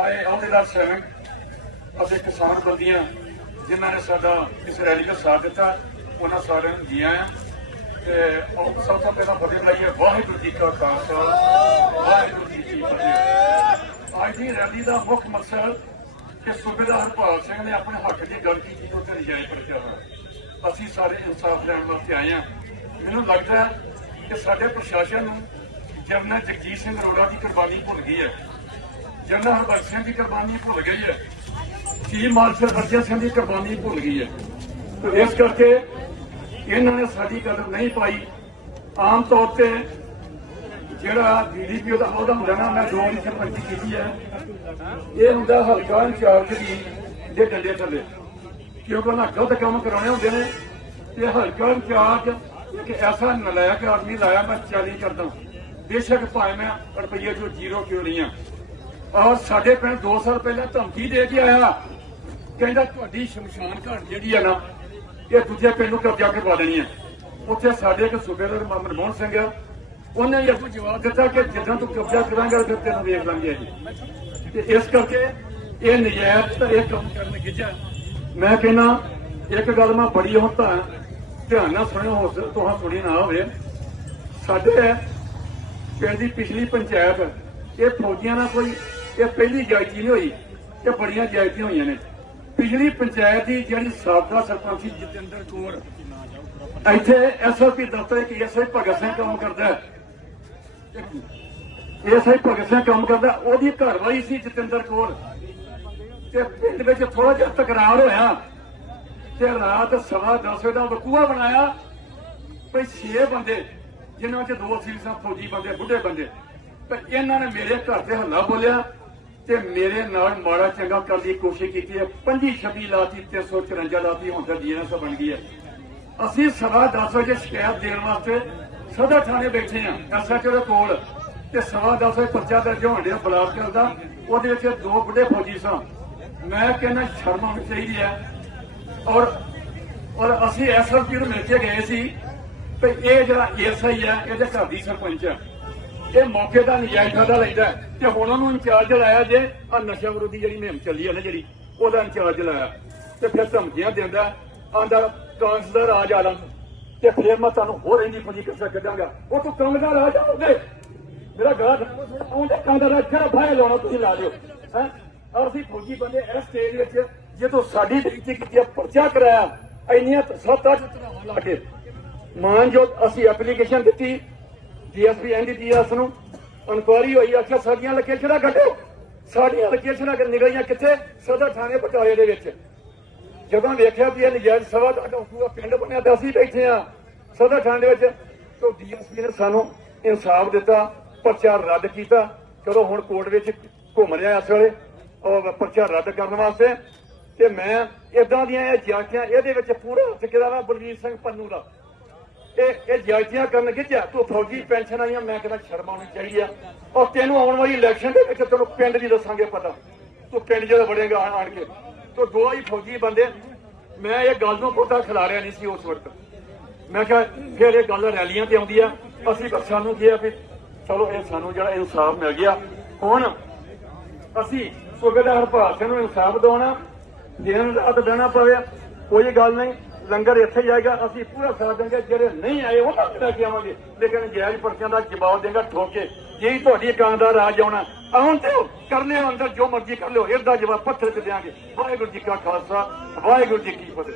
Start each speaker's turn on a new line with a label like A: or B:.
A: ਆਏ ਅਹੁਦੇਦਾਰ ਸਹਿਣ ਅਤੇ ਕਿਸਾਨ ਬੰਦੀਆਂ ਜਿਨ੍ਹਾਂ ਨੇ ਸਾਡਾ ਇਸ ਰੈਲੀ ਦਾ ਸਾਥ ਦਿੱਤਾ, ਉਹਨਾਂ ਸਾਰਿਆਂ ਨੂੰ ਜੀ ਆਇਆਂ। ਤੇ ਆਓ ਸਭ ਤੋਂ ਪਹਿਲਾਂ ਫਤਿਹ ਬੁਲਾਈਏ। ਵਾਹਿਗੁਰੂ ਜੀ ਕਾ ਖਾਲਸਾ, ਵਾਹਿਗੁਰੂ ਜੀ ਕੀ ਫਤਿਹ। ਅੱਜ ਦੀ ਰੈਲੀ ਦਾ ਮੁੱਖ ਮਕਸਦ ਕਿ ਸੂਬੇਦਾਰ ਹਰਪਾਲ ਸਿੰਘ ਨੇ ਆਪਣੇ ਹੱਕ ਦੀ ਗੱਲ ਕੀਤੀ ਜੋ ਤੇ ਨਜਾਇਜ਼ ਪਰਚਾ ਅਸੀਂ ਸਾਰੇ ਇਨਸਾਫ ਲੈਣ ਵਾਸਤੇ ਆਏ ਹਾਂ। ਮੈਨੂੰ ਲੱਗਦਾ ਕਿ ਸਾਡੇ ਪ੍ਰਸ਼ਾਸਨ ਨੂੰ ਜਨਰਲ ਜਗਜੀਤ ਸਿੰਘ ਅਰੋੜਾ ਦੀ ਕੁਰਬਾਨੀ ਭੁੱਲ ਗਈ ਹੈ। ਜਨਰਲ ਹਰਬੰਸ ਸਿੰਘ ਦੀ ਕੁਰਬਾਨੀ ਭੁੱਲ ਗਈ ਹੈ ਚੀਫ ਮਾਰਸ਼ਲ ਅਰਜਨ ਸਿੰਘ ਦੀ ਕੁਰਬਾਨੀ ਭੁੱਲ ਗਈ ਹੈ। ਤੇ ਇਸ ਕਰਕੇ ਇਹਨਾਂ ਨੇ ਸਾਡੀ ਕਦਰ ਨਹੀਂ ਪਾਈ। ਆਮ ਤੌਰ ਤੇ ਜਿਹੜਾ ਡੀਡੀਪੀ ਦਾ ਅਹੁਦਾ ਹੁੰਦਾ ਨਾ, ਮੈਂ ਦੋ ਵਾਰੀ ਸਰਪੰਚੀ ਕੀਤੀ ਹੈ। ਇਹ ਹੁੰਦਾ ਹਲਕਾ ਇੰਚਾਰਜ ਦੀ ਦੇ ਡੰਡੇ ਥੱਲੇ। ਕਿਉਂਕਿ ਉਹਨਾਂ ਗਲਤ ਕੰਮ ਕਰਾਉਣੇ ਹੁੰਦੇ ਨੇ। ਤੇ ਹਲਕਾ ਇੰਚਾਰਜ ਇੱਕ ਐਸਾ ਨਲਾਇਕ ਆਦਮੀ ਲਾਇਆ, ਮੈਂ ਚਾਲੀ ਕਰਦਾ। ਬੇਸ਼ੱਕ ਭਾਵੇਂ ਮੈਂ ਰੁਪਈਏ ਜੋ ਜ਼ੀਰੋ ਕਿਉਂ ਨਹੀਂ ਆ। ਔਰ ਸਾਡੇ ਪਿੰਡ 2 ਸਾਲ ਪਹਿਲਾਂ ਧਮਕੀ ਦੇ ਕੇ ਆਇਆ। ਕਹਿੰਦਾ ਤੁਹਾਡੀ ਸ਼ਮਸ਼ਾਨ ਘਾਟ ਜਿਹੜੀ ਆ ਨਾ, ਇਹ ਦੂਜੇ ਪਿੰਡ ਨੂੰ ਕਬਜ਼ਾ ਕਰਵਾ ਦੇਣੀ ਹੈ ਉੱਥੇ ਸਾਡੇ ਇੱਕ ਸੂਬੇਦਾਰ ਮੁਹੰਮਦ ਮੋਹਨ ਸਿੰਘ ਆ। ਉਹਨੇ ਵੀ ਅੱਗੋਂ ਜਵਾਬ ਦਿੱਤਾ ਕਿ ਜਿੱਦਾਂ ਤੂੰ ਕਬਜ਼ਾ ਕਰਾਂਗਾ, ਫਿਰ ਤੈਨੂੰ ਵੇਖ ਲਾਂਗੇ ਜੀ ਤੇ ਇਸ ਕਰਕੇ ਇਹ ਨਜਾਇਜ਼ ਤਾਂ ਇਹ ਕੰਮ ਕਰਨ ਗਿੱਜਾ ਮੈਂ ਕਹਿੰਦਾ, ਇੱਕ ਗੱਲ ਮੈਂ ਬੜੀ ਹੁਣ ਧਿਆਨ ਨਾਲ ਸੁਣਿਓ ਹੋ ਤੁਹਾਂ ਸੁਣੀ ਨਾ ਹੋਵੇ। ਸਾਡੇ ਪਿੰਡ ਦੀ ਪਿਛਲੀ ਪੰਚਾਇਤ ਇਹ ਫੌਜੀਆਂ ਨਾਲ ਕੋਈ, ਇਹ ਪਹਿਲੀ ਜਾਇਤੀ ਨਹੀਂ ਹੋਈ, ਇਹ ਬੜੀਆਂ ਜਾਇਤੀਆਂ ਹੋਈਆਂ ਨੇ। ਪਿਛਲੀ ਪੰਚਾਇਤ ਦੀ ਜਿਹੜੀ ਸਾਬਕਾ ਸਰਪੰਚ ਸੀ ਜਤਿੰਦਰ ਕੌਰ, ਇੱਥੇ ਐਸਐਲਪੀ ਦਫ਼ਤਰ ਇੱਕ ਐਸਆਈ ਭਗਤ ਸਿੰਘ ਕੰਮ ਕਰਦਾ ਐਸਆਈ ਭਗਤ ਸਿੰਘ ਕੰਮ ਕਰਦਾ, ਉਹਦੀ ਘਰਵਾਲੀ ਸੀ ਜਤਿੰਦਰ ਕੌਰ। ਤੇ ਪਿੰਡ ਵਿੱਚ ਥੋੜਾ ਜਿਹਾ ਤਕਰਾਰ ਹੋਇਆ। ਤੇ ਰਾਤ ਸਵਾ ਦਸ ਵਜੇ ਦਾ ਵਕੂਆ ਬਣਾਇਆ, ਭਈ ਛੇ ਬੰਦੇ, ਜਿਨ੍ਹਾਂ ਵਿੱਚ ਦੋ ਸੀ ਸਨ ਫੌਜੀ ਬੰਦੇ, ਬੁੱਢੇ ਬੰਦੇ। ਤੇ ਇਹਨਾਂ ਨੇ ਮੇਰੇ ਘਰ ਤੇ ਹੱਲਾ ਬੋਲਿਆ ਤੇ ਮੇਰੇ ਨਾਲ ਮਾੜਾ ਚੰਗਾ ਕਰਨ ਦੀ ਕੋਸ਼ਿਸ਼ ਕੀਤੀ ਹੈ। 25 26 ਲਾਤੀ 354 ਲਾਤੀ, ਹੁਣ ਤਾਂ ਜੀਐਨਐਸ ਬਣ ਗਈ ਹੈ। ਅਸੀਂ ਸਵਾ 10 ਵਜੇ ਸ਼ਿਕਾਇਤ ਦੇਣ ਵਾਸਤੇ ਸਦਾ ਥਾਣੇ ਬੈਠੇ ਆ ਐਸਐਚਓ ਦੇ ਕੋਲ। ਤੇ ਸਵਾ 10 ਵਜੇ ਪਰਚਾ ਦਰਜ ਹੋਣ ਡਿਆ ਬਲਾਕ ਕਰਦਾ ਉਹਦੇ ਵਿੱਚ ਦੋ ਬੁੱਢੇ ਫੌਜੀ ਸਾਂ। ਮੈਂ ਕਹਿੰਦਾ ਸ਼ਰਮ ਹੋਣੀ ਚਾਹੀਦੀ ਹੈ। ਔਰ ਔਰ ਅਸੀਂ ਐਸਐਸਪੀ ਨੂੰ ਮਿਲ ਕੇ ਗਏ ਸੀ। ਤੇ ਇਹ ਜਿਹੜਾ ਐਸਆਈ ਹੈ, ਇਹਦੇ ਘਰ ਦੀ ਸਰਪੰਚ ਹੈ। ਇਹ ਮੌਕੇ ਦਾ ਨਜਾਇਜ਼ ਫਾਇਦਾ ਲੈਂਦਾ ਤੇ ਹੁਣ ਉਹਨੂੰ ਇੰਚਾਰਜ ਲਾਇਆ ਜੇ ਆ ਨਸ਼ਾ ਵਿਰੋਧੀ ਜਿਹੜੀ ਮੁਹਿੰਮ ਚੱਲੀ ਹੈ ਨਾ ਜਿਹੜੀ, ਉਹਦਾ ਇੰਚਾਰਜ ਲਾਇਆ। ਤੇ ਫਿਰ ਧਮਕੀਆਂ ਦਿੰਦਾ, ਆਂਦਾ ਕਾਂਸਲਰ ਆ ਜਾ ਤੇ ਫਿਰ ਮੈਂ ਤੁਹਾਨੂੰ ਹੋਰ ਇੰਨੀ ਫੁਜੀ ਕਿਸਾ ਕੱਢਾਂਗਾ। ਉਹ ਤੂੰ ਕੰਮ ਦਾ ਰਾਜ ਆਉਂਦੇ ਮੇਰਾ ਗਾਹ ਆਉਂਦੇ ਕੰਮ ਦਾ ਰਾਜ ਕਿਹੜਾ ਭਾਏ ਲਾਉਣਾ ਤੁਸੀਂ ਲਾ ਦਿਓ, ਹੈ? ਔਰ ਅਸੀਂ ਫੌਜੀ ਬੰਦੇ ਇਸ ਸਟੇਜ ਵਿੱਚ ਜੇ ਸਾਡੀ ਬੇਇੱਜ਼ਤੀ ਕੀਤੀ ਪਰਚਾ ਕਰਾਇਆ, ਇੰਨੀਆਂ ਸੱਤ ਅੱਠ ਲਾ ਕੇ। ਮਾਨਜੋਤ ਅਸੀਂ ਐਪਲੀਕੇਸ਼ਨ ਦਿੱਤੀ ਡੀਐਸਪੀ ਐਨਡੀਟੀਐਸ ਨੂੰ ਇਨਕੁਆਰੀ ਹੋਈ, ਆਖਿਆ ਸਾਡੀਆਂ ਲੋਕੇਸ਼ਨਾਂ ਕੱਢੋ। ਸਾਡੀਆਂ ਲੋਕੇਸ਼ਨਾਂ ਕਿ ਨਿਕਲੀਆਂ ਕਿੱਥੇ? ਸਦਰ ਥਾਣੇ ਬਟਾਲੇ ਦੇ ਵਿੱਚ। ਜਦੋਂ ਵੇਖਿਆ ਵੀ ਇਹ ਨਜਾਇਜ਼ ਸਭਾ ਦਾ ਪੂਰਾ ਪਿੰਡ ਬਣਿਆ ਤੇ ਅਸੀਂ ਬੈਠੇ ਆ। ਸਦਰ ਥਾਣੇ ਦੇ ਵਿੱਚ ਤੋਂ ਡੀਐਸਪੀ ਨੇ ਸਾਨੂੰ ਇਨਸਾਫ ਦਿੱਤਾ, ਪਰਚਾ ਰੱਦ ਕੀਤਾ। ਚਲੋ ਹੁਣ ਕੋਰਟ ਵਿੱਚ ਘੁੰਮ ਰਿਹਾ ਇਸ ਵੇਲੇ, ਉਹ ਪਰਚਾ ਰੱਦ ਕਰਨ ਵਾਸਤੇ। ਤੇ ਮੈਂ ਇਦਾਂ ਦੀਆਂ ਇਹ ਜਾਚੀਆਂ ਇਹਦੇ ਵਿੱਚ ਪੂਰਾ ਹੱਥ ਕਿਹਦਾ ਵਾ? ਸਿੰਘ ਪੰਨੂ ਦਾ। ਇਹ ਇਹ ਜਾਇਤੀਆਂ ਕਰਨ ਗਿੱਜਾ ਤੂੰ ਫੌਜੀ ਪੈਨਸ਼ਨ ਆਈਆਂ, ਮੈਂ ਕਹਿੰਦਾ ਸ਼ਰਮ ਆਉਣੀ ਚਾਹੀਦੀ ਆ। ਔਰ ਤੈਨੂੰ ਆਉਣ ਵਾਲੀ ਇਲੈਕਸ਼ਨ ਦੇ ਵਿੱਚ ਤੈਨੂੰ ਪਿੰਡ ਦੀ ਦੱਸਾਂਗੇ ਪਤਾ। ਤੂੰ ਪਿੰਡ ਜਦੋਂ ਵੜੇਗਾ ਆਣ ਕੇ। ਤੂੰ ਦੋ ਹੀ ਫੌਜੀ ਬੰਦੇ ਮੈਂ ਇਹ ਗੱਲ ਨੂੰ ਪੋਤਾ ਖਿਲਾ ਰਿਆ ਨਹੀਂ ਸੀ ਉਸ ਵਕਤ। ਮੈਂ ਕਿਹਾ ਫਿਰ ਇਹ ਗੱਲ ਰੈਲੀਆਂ ਤੇ ਆਉਂਦੀ ਆ। ਅਸੀਂ ਬਸ ਸਾਨੂੰ ਕਿਹਾ ਆ ਵੀ ਚਲੋ ਇਹ ਸਾਨੂੰ ਜਿਹੜਾ ਇਨਸਾਫ ਮਿਲ ਗਿਆ। ਹੁਣ ਅਸੀਂ ਸੂਬੇਦਾਰ ਹਰਪਾਲ ਸਿੰਘ ਨੂੰ ਇਨਸਾਫ ਦਿਵਾਉਣਾ ਦਿਨ ਰਾਤ ਬਹਿਣਾ ਪਵੇ, ਕੋਈ ਗੱਲ ਨਹੀਂ। ਲੰਗਰ ਇੱਥੇ ਹੀ ਆਏਗਾ ਅਸੀਂ ਪੂਰਾ ਸਾਥ ਦੇਵਾਂਗੇ, ਜਿਹੜੇ ਨਹੀਂ ਆਏ ਉਹਨਾਂ ਨੂੰ ਲੈ ਕੇ ਆਵਾਂਗੇ। ਲੇਕਿਨ ਜਾਇਜ਼ ਪਰਚੀਆਂ ਦਾ ਜਵਾਬ ਦੇਗਾ ਠੋਕੇ ਇਹੀ ਤੁਹਾਡੀ ਇਕਾਂਤ ਦਾ ਰਾਜ ਆਉਣਾ ਆਉਣ ਤੇ ਕਰ ਲਿਓ ਅੰਦਰ, ਜੋ ਮਰਜ਼ੀ ਕਰ ਲਿਓ, ਇਹਦਾ ਜਵਾਬ ਪੱਥਰ ਤੇ ਦੇਵਾਂਗੇ ਵਾਹਿਗੁਰੂ ਜੀ ਕਾ ਖਾਲਸਾ, ਵਾਹਿਗੁਰੂ ਜੀ ਕੀ ਫਤਿਹ।